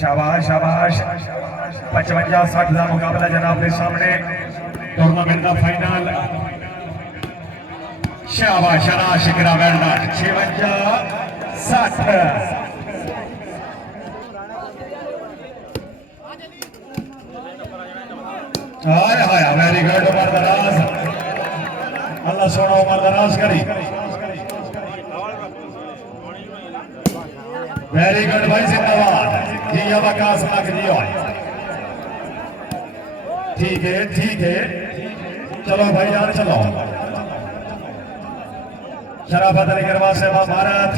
शाबाश शाबाश 55-60 का मुकाबला जनाब के सामने टूर्नामेंट का फाइनल शाबाश शरा शिकरा मैदान 56-60 हाय हाय वेरी गुड उमर दराज अल्लाह सोना उमर दराज करी वेरी गुड भाई जिंदाबाद जी अवकाश लाख जी ठीक है चलो भाई यार चलो शराफत अली गिरवा से भारत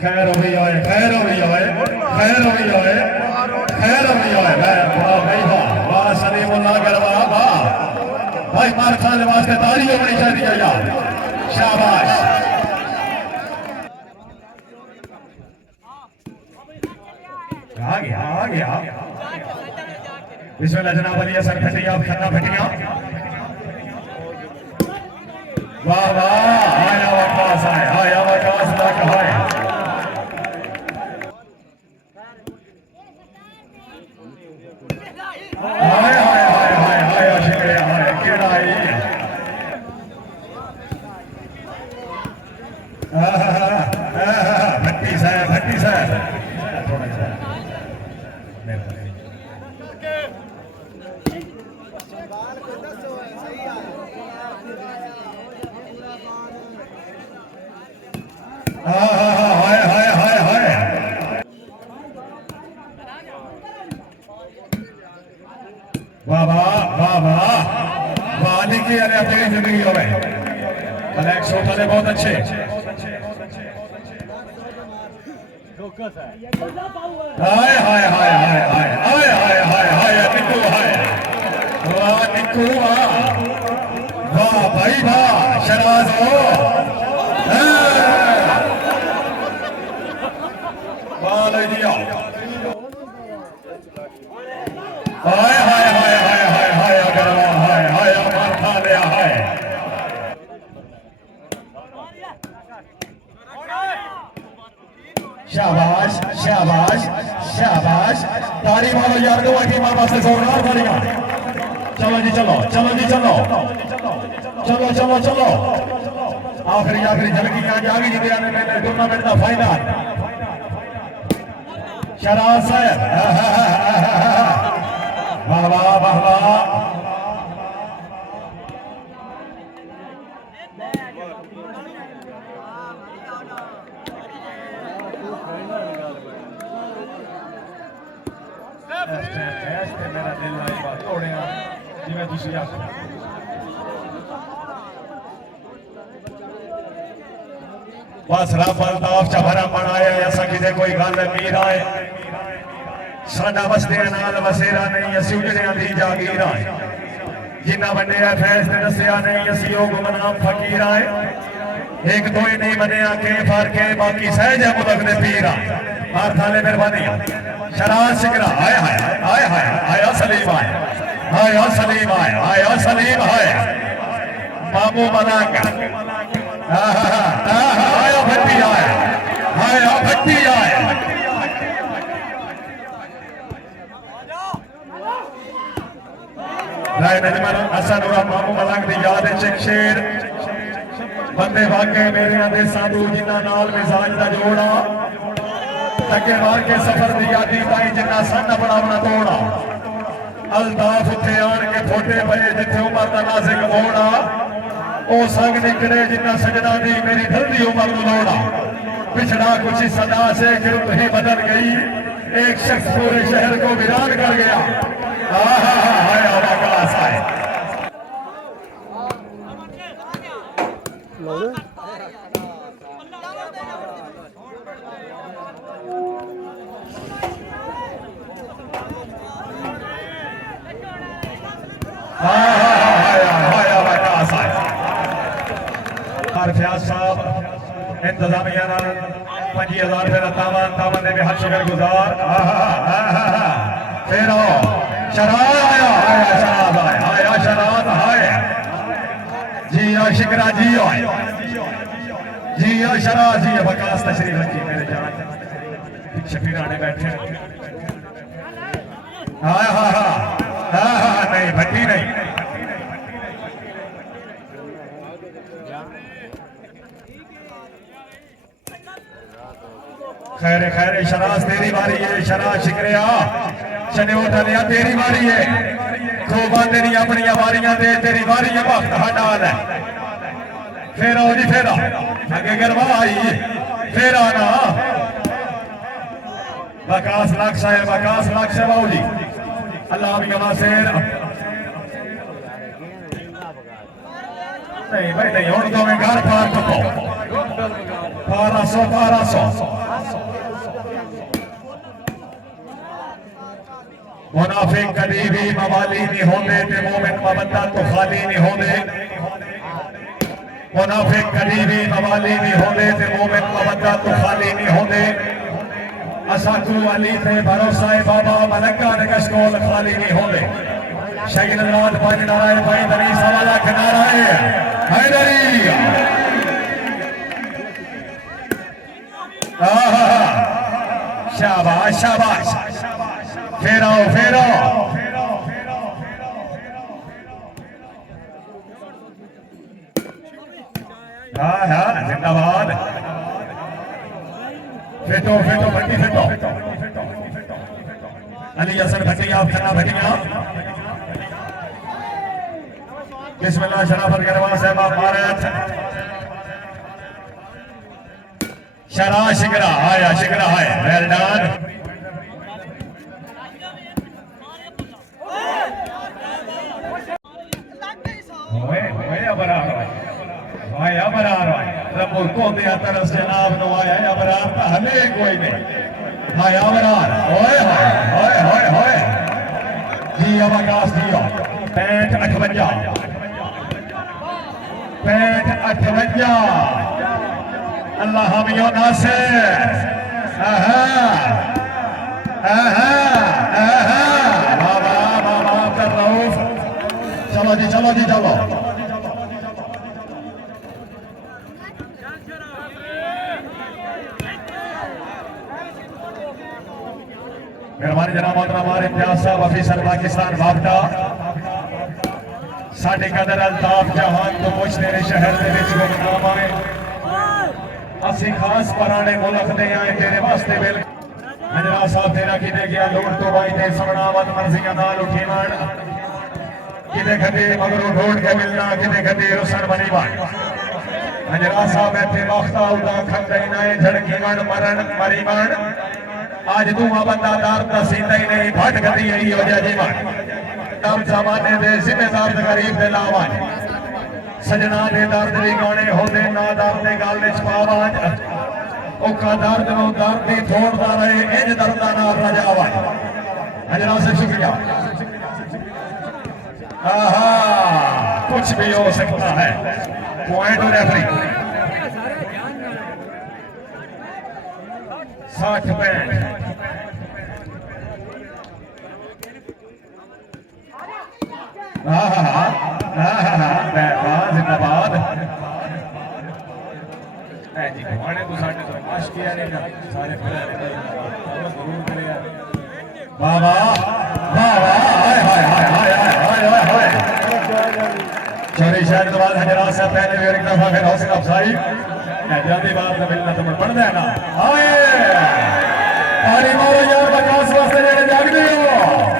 खैर हो गई है खैर हो गई है खैर हो गई है खैर हो गई है वाह भाई वाह सलीमुल्लाह गरबा वाह भाई मार खाने वास्ते तालियां होनी चाहिए यार शाबाश आ गया बिस्मिल्लाह जनाब अली असर फटिया खन्ना फटिया वाह वाह आया वकास तक है हाय हाय हाय हाय हाय शुक्रिया हाय केड़ा है भट्टी साहब थोड़ा सा हाय हाय हाय हाय वाह वाह वाह लिखी अरे अपनी जिंदगी हो गए ब्लैक शॉट वाले बहुत अच्छे हाय हाय हाय हाय हाय हाय हाय हाय हाय निकू हाय वाह निकू वाह भाई वाह शराज हो बाल दिया हाय हाय हाय हाय हाय हाय अगरवा हाय हाय मार खा लिया हाय शाबाश शाबाश शाबाश तारी मारो यार दो की मार पास से जोरदार तालियां चलो जी चलो आखिरी झलकियां जागी जिते आने में टूर्नामेंट का फाइनल शराज साहब वाह वाह वाह वाह मेरा दिल लाई बात तोड़े जिम्मे तुसी आखो बस रब अल्ताफ च भरा बनाया ऐसा किते कोई गल मीर आए साडा वसदे नाल वसेरा नहीं असी उजड़ियां दी जागीर आए जिन्ना वड्डिया फैज ते दसिया नहीं असी ओ गुमनाम फकीर आए एक दो ही नहीं बनिया के फर्क है बाकी सहज है मुल्क दे पीर आए मार थाले मेहरबानी शराज शिकरा हाय हाय हाय हाय हाय सलीम आए हाय सलीम आए हाय सलीम आए मामू मलाक हाय भट्टी आए हाय भट्टी आए राय नजमन हसन और मामू मलाक दी याद है शेर बंदे वाकई मेरे आदे साधु जिन्ना नाल मिजाज दा जोड़ा तके मार के सफर दी यादी ताई जिन्ना सन बनावना तोड़ा अल्ताफ उठे आन के फोटे पए जिथे उमर दा नाज़िक मोड़ा ओ संग निकले जिन्ना सजना दी मेरी ढलदी उमर लोड़ा पिछड़ा कुछ सदा से कि ही बदल गई एक शख्स पूरे शहर को वीरान कर गया हाय आवाज़ आए फयाज साहब इंतजामिया 50,000 रुपये तावन ने भी हर शुक्र गुजार फिर शराब आया शराब आया जी शिकरा जी शराब जी बकास तशरीफ रखी मेरे जान शफीराने बैठे हाँ हाँ हाँ हाँ हाँ नहीं भट्टी नहीं खैर खैर शराज तेरी बारी है शराज शिकरिया चने उठा लिया तेरी बारी है खूबा तेरी अपनी बारियां दे तेरी बारी है वक्त हटाल है फिर आओ जी फिर आगे गरबा आई फिर आना बकास लाख है बाबू जी अल्लाह भी गवा शेर नहीं भाई नहीं हूं तो मैं घर पार टपो 1200 मुनाफिक कभी भी मवाली नहीं होंगे ते मोमिन मबंदा तो खाली नहीं होंगे मुनाफिक कभी भी मवाली नहीं होंगे ते मोमिन मबंदा तो खाली नहीं होंगे असाकू अली पे भरोसा है बाबा मलका नकशकोल खाली नहीं होंगे शहीद रात पानी नारायण भाई दरी सवाला किनारा है हैदरी शाबाश शाबाश फेरो फेरो हाँ हाँ जिंदाबाद फेटो फेटो भट्टी फेटो अली हसन भटिया खन्ना भटिया बिस्मिल्लाह शराफत गरवा साहब भारत शरा शिकरा आया शिकरा है वेल डन होए बराबर आया बराबर रब्बुल को दिया तरस जनाब नो आया बराबर हले कोई नहीं आया बराबर ओए होए होए होए जी अवकाश दियो 65 अल्लाह हमियो नासिर बाबा बाबा कर रऊफ चलो जी चलो जी चलो मेहरबानी जनाब मोहतरम हमारे इम्तियाज साहब अफीसर पाकिस्तान वापटा साडे कदर अल्ताफ जहान तो मुझ तेरे शहर दे विच गुमनाम आए असी खास पराने मुल्क दे आए तेरे वास्ते बिल हजरा साहब तेरा किते गया लोट तो भाई ते सुनावत मर्जियां नाल उठीवण किते खते मगरों ढोड़ के मिलना किते खते रुसन बनीवण हजरा साहब इत्थे वक्त आउदा खंदे नाए झड़कीवण मरण मरीवण आज तू बंदा दार दसींदा ही नहीं भट गती है हो जा जीवन तब जमाने दे जिम्मेदार गरीब दे लावाज सजना दे दर्द भी गाने होंदे ना दर्द दे गल विच पावाज ओका दर्द नो दर्द ही छोड़दा रहे इंज दर्द ना रजावाज हजरा से शुक्रिया आहा कुछ भी हो सकता है पॉइंट रेफरी 60 पैंट जिंदाबाद जी घुमाने तो साढ़े तो पास किया नहीं सारे बाबा बाबा हाय हाय हाय हाय हाय हाय हाय चोरी शायद के बाद हजरात से पहले भी एक दफा फिर हौसला अफजाई जल्दी बात तो मिलना तुम्हें पढ़ देना हाय तारी मारो यार बकास वास्ते जेड़े जागदे हो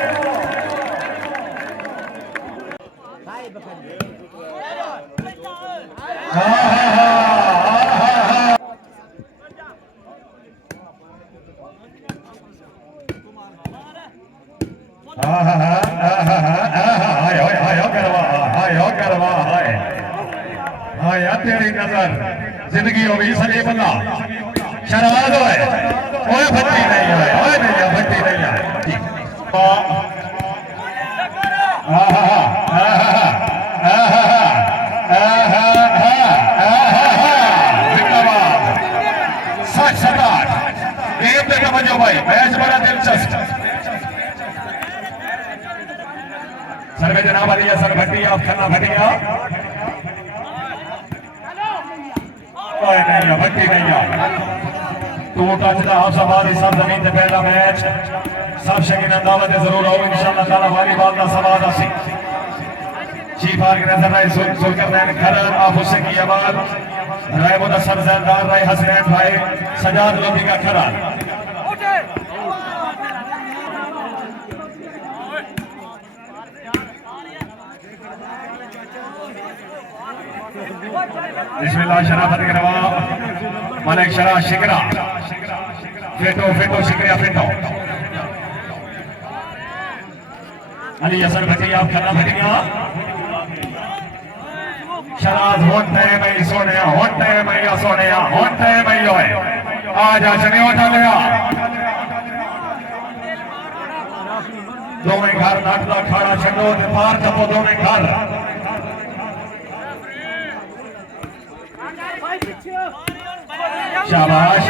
तेरी नजर जिंदगी हो गई सजे बंदा शराब होए ओए भट्टी नहीं है ओए नहीं भट्टी नहीं है भाई मैच बड़ा दिलचस्प सर में जनाब अली सर भटिया खन्ना भटिया नहीं भट्टी नहीं टू टच का हफ्साबाद सब जमीन से पहला मैच सब शकीन दावत जरूर आओ इंशाअल्लाह ताला वॉलीबॉल का सवाल असी चीफ ऑर्गेनाइजर राय जुल्करनैन खरर आप हुसैन की आवाज राय मुदस्सर जैनदार राय हसनैन भाई सजाद लोधी का खरर बिस्मिल्लाह शराफत के नवाब मलिक शरा शिकरा फेटो फेटो शिकरिया फेटो अली हसन भटिया आप खन्ना भटिया शराज होते हैं भाई सोने होते हैं भैया सोने होते हैं भैया आज चने उठा लिया दो में घर नाटला खाड़ा छो पार चपो दो में घर शाबाश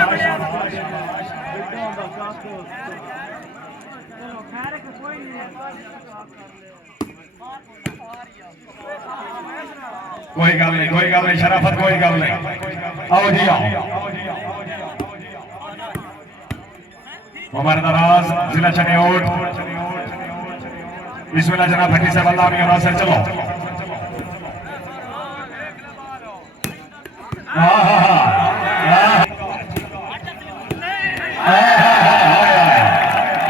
कोई गल नहीं शराफत कोई गल नहीं आओ जी आओ उमर दराज जिला चनियोट बिस्मिल्लाह जनाब भट्टी से बल्ला भी और चलो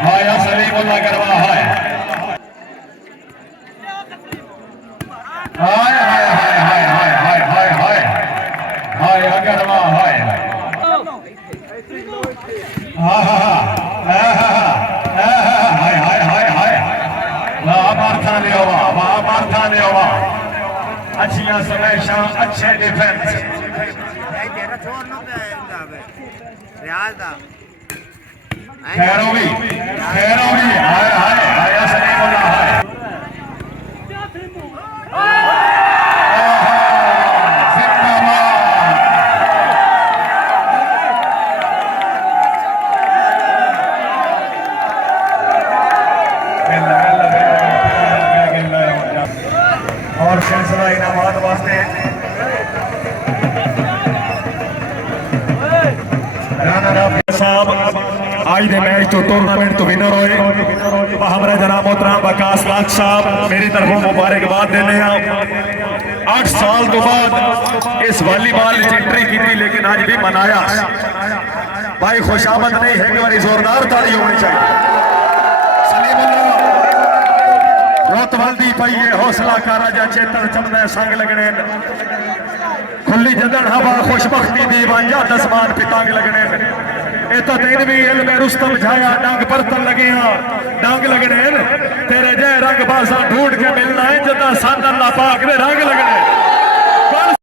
भाया सलीमुल्लाह गरबा है हाय हाय हाय हाय हाय हाय हाय हाय हाय गरबा है हाय हाय हाय हाय मारथा ले अच्छियां समेशा अच्छे डिफेंस खैरोवी हाय हाय हाय सलीमुल्लाह हाय और सिलसिला इनामात वास्ते आज दे मैच तो टूर्नामेंट तो विनर होए हमारे जनाब मोहतरम बकास लाख साहब मेरी तरफों मुबारकबाद देने हैं 8 साल तो बाद इस वॉलीबॉल एंट्री की थी लेकिन आज भी मनाया भाई खुशामद नहीं है कि बारी जोरदार ताली होनी चाहिए रोतवल्दी पई है हौसला का राजा चेतन चमने संग लगने खुली जदन हवा खुशबख्ती दी वांजा दसमान पितांग लगने ए तो तेन भी इल्म रुस्तम झाया डंग बर्तन लगे डंग लगने तेरे जय रंग बाजा ढूंढ के मिलना है जदा सन अल्लाह पाक ने रंग लगने